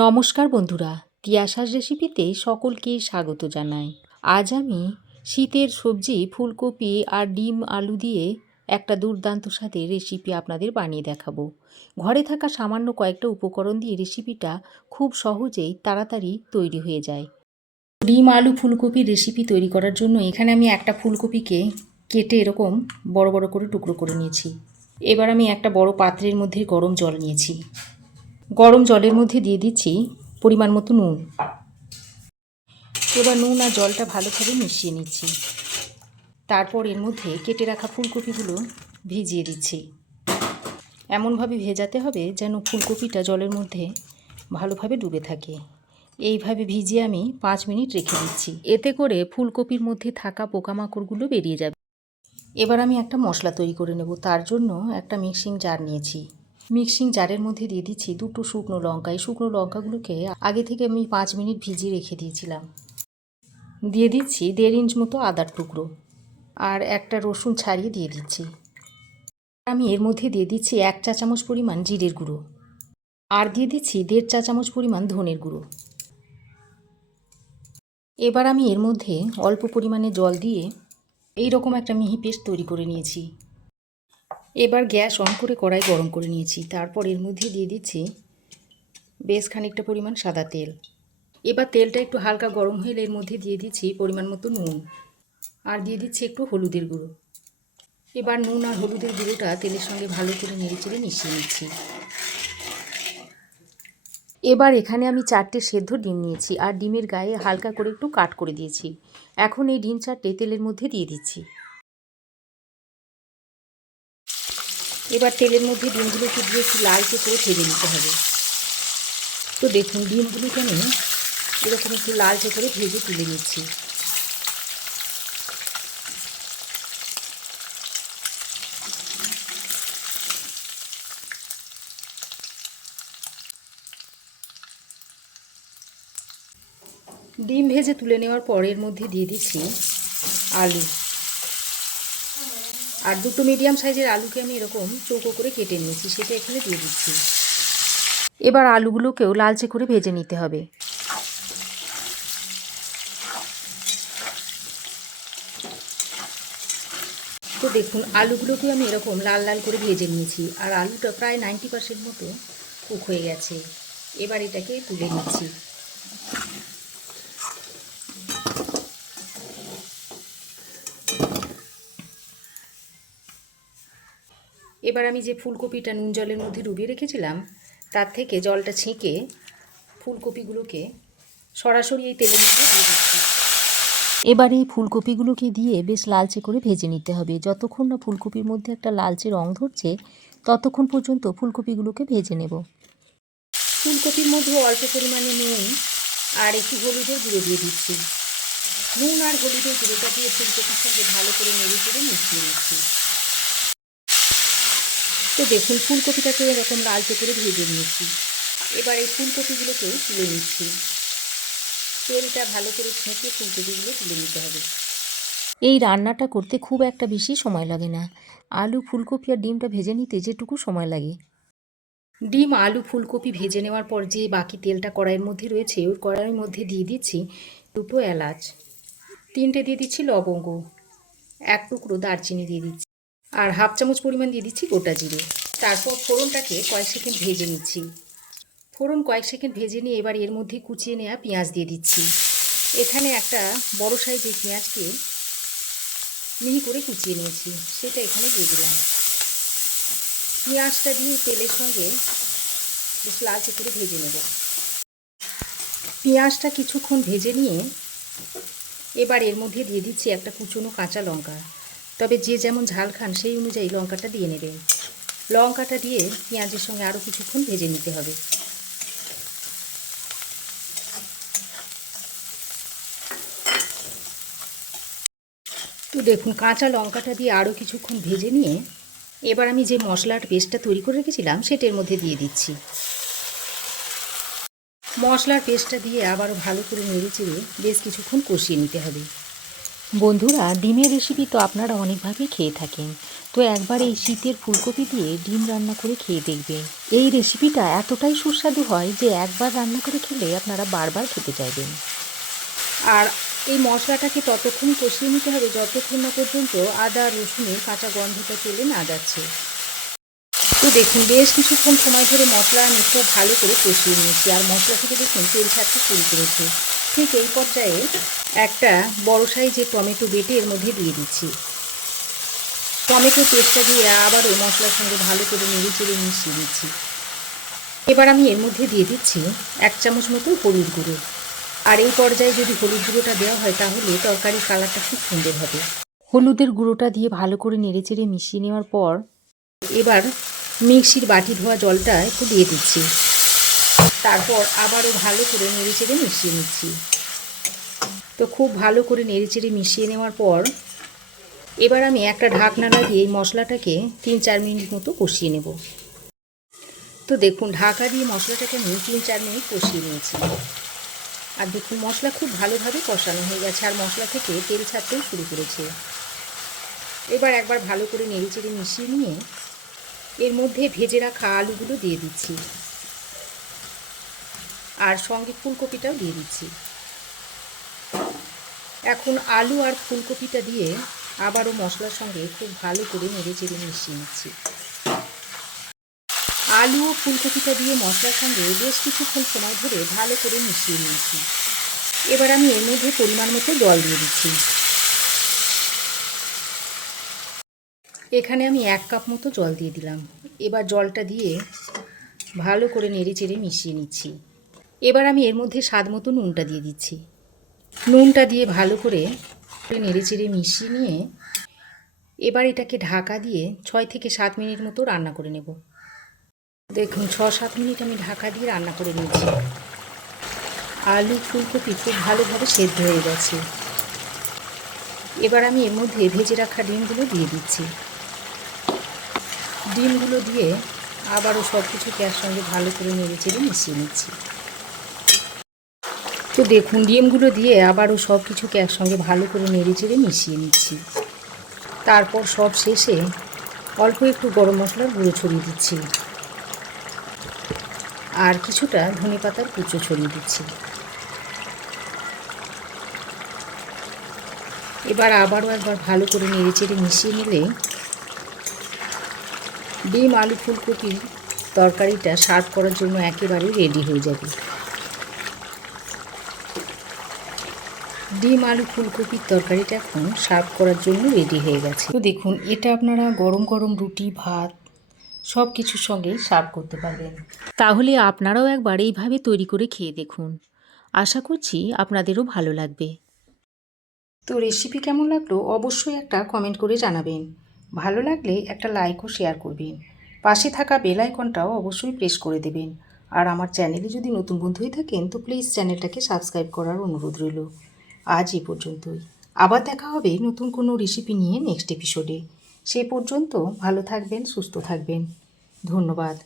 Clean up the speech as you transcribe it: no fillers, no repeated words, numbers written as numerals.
নমস্কার বন্ধুরা, তিয়াসার রেসিপিতে সকলকে স্বাগত জানাই। আজ আমি শীতের সবজি ফুলকপি আর ডিম আলু দিয়ে একটা দুর্দান্ত স্বাদের রেসিপি আপনাদের বানিয়ে দেখাবো। ঘরে থাকা সামান্য কয়েকটা উপকরণ দিয়ে রেসিপিটা খুব সহজেই তাড়াতাড়ি তৈরি হয়ে যায়। ডিম আলু ফুলকপির রেসিপি তৈরি করার জন্য এখানে আমি একটা ফুলকপিকে কেটে এরকম বড় বড় করে টুকরো করে নিয়েছি। এবার আমি একটা বড় পাত্রের মধ্যে গরম জল নিয়েছি। গরম জলের মধ্যে দিয়ে দিচ্ছি পরিমাণ মতো নুন। এবার নুন আর জলটা ভালোভাবে মিশিয়ে নিচ্ছি। তারপর এর মধ্যে কেটে রাখা ফুলকপিগুলো ভিজিয়ে দিচ্ছি। এমনভাবে ভেজাতে হবে যেন ফুলকপিটা জলের মধ্যে ভালোভাবে ডুবে থাকে। এইভাবে ভিজিয়ে আমি 5 মিনিট রেখে দিচ্ছি। এতে করে ফুলকপির মধ্যে থাকা পোকামাকড়গুলো বেরিয়ে যাবে। এবার আমি একটা মশলা তৈরি করে নেব। তার জন্য একটা মিক্সিং জার নিয়েছি। মিক্সিং জারের মধ্যে দিয়ে দিচ্ছি 2টো শুকনো লঙ্কা। এই শুকনো লঙ্কাগুলোকে আগে থেকে আমি 5 মিনিট ভিজিয়ে রেখে দিয়েছিলাম। দিয়ে দিচ্ছি 1.5 ইঞ্চ মতো আদার টুকরো আর একটা রসুন ছাড়িয়ে দিয়ে দিচ্ছি। আমি এর মধ্যে দিয়ে দিচ্ছি 1 চা চামচ পরিমাণ জিরের গুঁড়ো আর দিয়ে দিচ্ছি 1.5 চা চামচ পরিমাণ ধনের গুঁড়ো। এবার আমি এর মধ্যে অল্প পরিমাণে জল দিয়ে এই রকম একটা মিহি পেস্ট তৈরি করে নিয়েছি। এবার গ্যাস অন করে কড়াই গরম করে নিয়েছি। তারপর এর মধ্যে দিয়ে দিচ্ছি বেশ খানিকটা পরিমাণ সাদা তেল। এবার তেলটা একটু হালকা গরম হলে এর মধ্যে দিয়ে দিচ্ছি পরিমাণ মতো নুন আর দিয়ে দিচ্ছি একটু হলুদের গুঁড়ো। এবার নুন আর হলুদের গুঁড়োটা তেলের সঙ্গে ভালো করে নেড়েচেড়ে মিশিয়ে নিচ্ছি। এবার এখানে আমি 4টে সেদ্ধ ডিম নিয়েছি আর ডিমের গায়ে হালকা করে একটু কাট করে দিয়েছি। এখন এই ডিম 4টে তেলের মধ্যে দিয়ে দিচ্ছি। এবার তেলের মধ্যে ডিমগুলোকে দিয়ে একটু লালচে করে ভেজে নিতে হবে। তো দেখুন ডিমগুলোকে আমি এরকম একটু লালচে করে ভেজে তুলে নিচ্ছি। ডিম ভেজে তুলে নেওয়ার পর এর মধ্যে দিয়ে দিচ্ছি আলু আর 2টো মিডিয়াম সাইজের আলুকে আমি এরকম চৌকো করে কেটে নিয়েছি, সেটা এখানে দিয়ে দিচ্ছি। এবার আলুগুলোকেও লালচে করে ভেজে নিতে হবে। তো দেখুন আলুগুলোকে আমি এরকম লাল লাল করে ভেজে নিয়েছি আর আলুটা প্রায় 90% মতো কুক হয়ে গেছে। এবার এটাকে তুলে নিচ্ছি। এবার আমি যে ফুলকপিটা নুন জলের মধ্যে ডুবিয়ে রেখেছিলাম তার থেকে জলটা ছেঁকে ফুলকপিগুলোকে সরাসরি এই তেলের মধ্যে দিয়ে দিচ্ছি। এবার এই ফুলকপিগুলোকে দিয়ে বেশ লালচে করে ভেজে নিতে হবে। যতক্ষণ না ফুলকপির মধ্যে একটা লালচে রং ধরছে ততক্ষণ পর্যন্ত ফুলকপিগুলোকে ভেজে নেব। ফুলকপির মধ্যে অল্প পরিমাণে নুন আর একটু হলুদের গুঁড়ো দিয়ে দিচ্ছি। নুন আর হলুদের গুঁড়োটা দিয়ে ফুলকপির সঙ্গে ভালো করে নেড়ে চেড়ে মিশিয়ে নিচ্ছি। তো দেখুন ফুলকপিটাকে এরকম লালচে করে ভেজে নিয়েছি। এবার এই ফুলকপিগুলোকে তুলে নিচ্ছি। তেলটা ভালো করে ছেঁকে ফুলকপিগুলো তুলে নিতে হবে। এই রান্নাটা করতে খুব একটা বেশি সময় লাগে না। আলু ফুলকপি আর ডিমটা ভেজে নিতে যেটুকু সময় লাগে। ডিম আলু ফুলকপি ভেজে নেওয়ার পর যে বাকি তেলটা কড়াইয়ের মধ্যে রয়েছে ওই কড়াইয়ের মধ্যে দিয়ে দিচ্ছি 2টো এলাচ, 3টে দিয়ে দিচ্ছি লবঙ্গ, 1 টুকরো দারচিনি দিয়ে দিচ্ছি আর 1/2 চামচ পরিমাণ দিয়ে দিচ্ছি গোটা জিরে। তারপর ফোড়নটাকে কয়েক সেকেন্ড ভেজে নিচ্ছি। ফোড়ন কয়েক সেকেন্ড ভেজে নিয়ে এবার এর মধ্যে কুচিয়ে নেওয়া পেঁয়াজ দিয়ে দিচ্ছি। এখানে একটা বড় সাইজের পেঁয়াজকে মিহি করে কুচিয়ে নিয়েছি, সেটা এখানে দিয়ে দিলাম। পেঁয়াজটা দিয়ে তেলের সঙ্গে বেশ লালচে করে ভেজে নেব। পেঁয়াজটা কিছুক্ষণ ভেজে নিয়ে এবার এর মধ্যে দিয়ে দিচ্ছি একটা কুচনো কাঁচা লঙ্কা। তবে যে যেমন ঝাল খান সেই অনুযায়ী লঙ্কাটা দিয়ে নেবেন। লঙ্কাটা দিয়ে পেঁয়াজের সঙ্গে আরও কিছুক্ষণ ভেজে নিতে হবে। তো দেখুন কাঁচা লঙ্কাটা দিয়ে আরও কিছুক্ষণ ভেজে নিয়ে এবার আমি যে মশলার পেস্টটা তৈরি করে রেখেছিলাম সেটার মধ্যে দিয়ে দিচ্ছি। মশলার পেস্টটা দিয়ে আবারও ভালো করে নেড়ে চেড়ে বেশ কিছুক্ষণ কষিয়ে নিতে হবে। বন্ধুরা, ডিমের রেসিপি তো আপনারা অনেকভাবেই খেয়ে থাকেন, তো একবার এই শীতের ফুলকপি দিয়ে ডিম রান্না করে খেয়ে দেখবেন। এই রেসিপিটা এতটাই সুস্বাদু হয় যে একবার রান্না করে খেলে আপনারা বারবার খেতে চাইবেন। আর এই মশলাটাকে ততক্ষণ কষিয়ে নিতে হবে যতক্ষণ না পর্যন্ত আদা রসুনের কাঁচা গন্ধটা চলে না যাচ্ছে। তো দেখুন, বেশ কিছুক্ষণ সময় ধরে মশলা আমি খুব ভালো করে কষিয়ে নিয়েছি, আর মশলা থেকে দেখুন তেল ছাড়তে শুরু করেছে। ঠিক এই পর্যায়ে একটা বড় সাইজের টমেটো বেটে এর মধ্যে দিয়ে দিচ্ছি। টমেটো পেস্টটা দিয়ে আবারও মশলার সঙ্গে ভালো করে নেড়ে চেড়ে মিশিয়ে দিচ্ছি। এবার আমি এর মধ্যে দিয়ে দিচ্ছি 1 চামচ মতো হলুদ গুঁড়ো। আর এই পর্যায়ে যদি হলুদ গুঁড়োটা দেওয়া হয় তাহলে তরকারির কালারটা খুব সুন্দর হবে। হলুদের গুঁড়োটা দিয়ে ভালো করে নেড়ে চেড়ে মিশিয়ে নেওয়ার পর এবার মিক্সির বাটি ধোয়া জলটা একটু দিয়ে দিচ্ছি। তারপর আবারও ভালো করে নেড়ে চেড়ে মিশিয়ে নিচ্ছি। তো খুব ভালো করে নেড়ে চেড়ে মিশিয়ে নেওয়ার পর এবার আমি একটা ঢাকনা লাগিয়ে এই মশলাটাকে 3-4 মিনিট মতো কষিয়ে নেব। তো দেখুন, ঢাকা দিয়ে মশলাটাকে আমি 3-4 মিনিট কষিয়ে নিয়েছি। আর দেখুন, মশলা খুব ভালোভাবে কষানো হয়ে গেছে আর মশলা থেকে তেল ছাড়তেও শুরু করেছে। এবার একবার ভালো করে নেড়ে চেড়ে মিশিয়ে নিয়ে এর মধ্যে ভেজে রাখা আলুগুলো দিয়ে দিচ্ছি, আর সঙ্গে ফুলকপিটাও দিয়ে দিচ্ছি। এখন আলু আর ফুলকপিটা দিয়ে আবারও মশলার সঙ্গে খুব ভালো করে নেড়ে চেড়ে মিশিয়ে নিচ্ছি। আলু ও ফুলকপিটা দিয়ে মশলার সঙ্গে বেশ কিছুক্ষণ সময় ধরে ভালো করে মিশিয়ে নিয়েছি। এবার আমি এর মধ্যে পরিমাণ মতো জল দিয়ে দিচ্ছি। এখানে আমি 1 কাপ মতো জল দিয়ে দিলাম। এবার জলটা দিয়ে ভালো করে নেড়ে চেড়ে মিশিয়ে নিচ্ছি। এবার আমি এর মধ্যে স্বাদ মতো নুনটা দিয়ে দিচ্ছি। নুনটা দিয়ে ভালো করে নেড়ে চেড়ে মিশিয়ে নিয়ে এবার এটাকে ঢাকা দিয়ে 6 থেকে 7 মিনিট মতো রান্না করে নেব। দেখুন, 6-7 মিনিট আমি ঢাকা দিয়ে রান্না করে নিয়েছি। আলু ফুলকপি খুব ভালোভাবে সেদ্ধ হয়ে গেছে। এবার আমি এর মধ্যে ভেজে রাখা ডিমগুলো দিয়ে দিচ্ছি। ডিমগুলো দিয়ে আবারও সব কিছুকে একসঙ্গে ভালো করে নেড়ে চেড়ে মিশিয়ে নিচ্ছি। তো দেখুন, ডিমগুলো দিয়ে আবারও সব কিছুকে একসঙ্গে ভালো করে নেড়ে চেড়ে মিশিয়ে নিচ্ছি। তারপর সব শেষে অল্প একটু গরম মশলার গুঁড়ো ছড়িয়ে দিচ্ছি, আর কিছুটা ধনেপাতার কুচো ছড়িয়ে দিচ্ছি। এবার আবারও একবার ভালো করে নেড়ে চেড়ে মিশিয়ে নিলে ডিম আলু ফুলকপির তরকারিটা সার্ভ করার জন্য একেবারেই রেডি হয়ে যাবে। ডিম আলু ফুলকপির তরকারিটা এখন সার্ভ করার জন্য রেডি হয়ে গেছে। তো দেখুন, এটা আপনারা গরম গরম রুটি ভাত সব কিছুর সঙ্গেই সার্ভ করতে পারবেন। তাহলে আপনারাও একবার এইভাবে তৈরি করে খেয়ে দেখুন। আশা করছি আপনাদেরও ভালো লাগবে। তো রেসিপি কেমন লাগলো অবশ্যই একটা কমেন্ট করে জানাবেন। ভালো লাগলে একটা লাইক ও শেয়ার করবেন। পাশে থাকা বেল আইকনটাও অবশ্যই প্রেস করে দেবেন। আর আমার চ্যানেলে যদি নতুন বন্ধু হয়ে থাকেন তো প্লিজ চ্যানেলটাকে সাবস্ক্রাইব করার অনুরোধ রইল। আজ এই পর্যন্তই। আবার দেখা হবে নতুন কোনো রেসিপি নিয়ে নেক্সট এপিসোডে। সেই পর্যন্ত ভালো থাকবেন, সুস্থ থাকবেন। ধন্যবাদ।